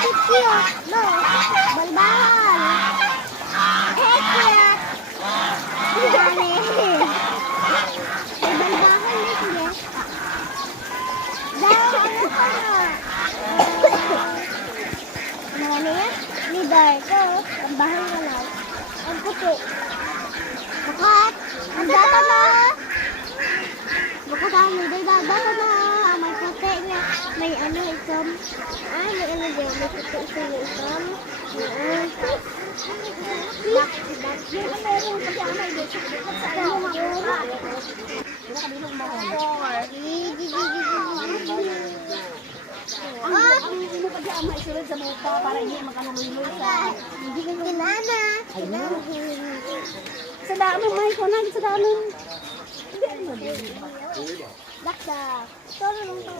cute. No. Balbahan. Cute. Dali. May balbahan din. Daw, ano pa na? Ano yan? Leader ko. Balbahan ka lang. Ang puti. Bukat. Ang data na. Bukat ang leader. Data na. May puti na. May ano isom. May ano din. May puti isa yung isom. Black. Yung ano yung pagkama yung sa ano ako. Nakabilog mo ako. Ang ino pagkama isulod sa mukha para hindi makanuloy sa hindi ka kinana. Sa dami may kunan sa dami. Daksa. Solo lang to.